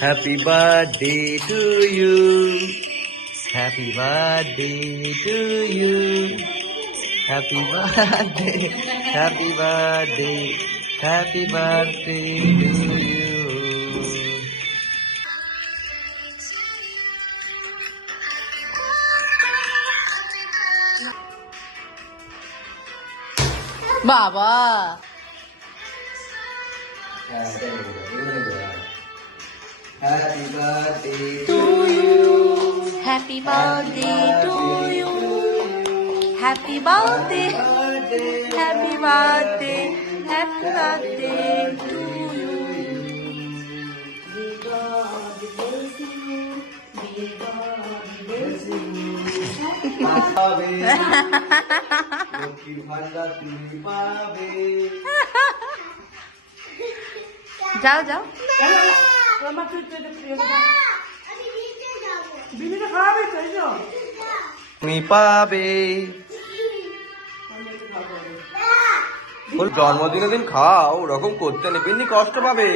Happy birthday to you. Happy birthday to you. Happy birthday. Happy birthday. Happy birthday to you. বাবা Happy birthday to you. Happy birthday to you. Happy birthday. Happy birthday. Happy birthday to you. May God bless you. May God bless you. Happy birthday. जाओ जाओ তুমি পাবে। জন্মদিনের দিন খাও ওরকম করতে নেই। বিন্দি কষ্ট পাবে।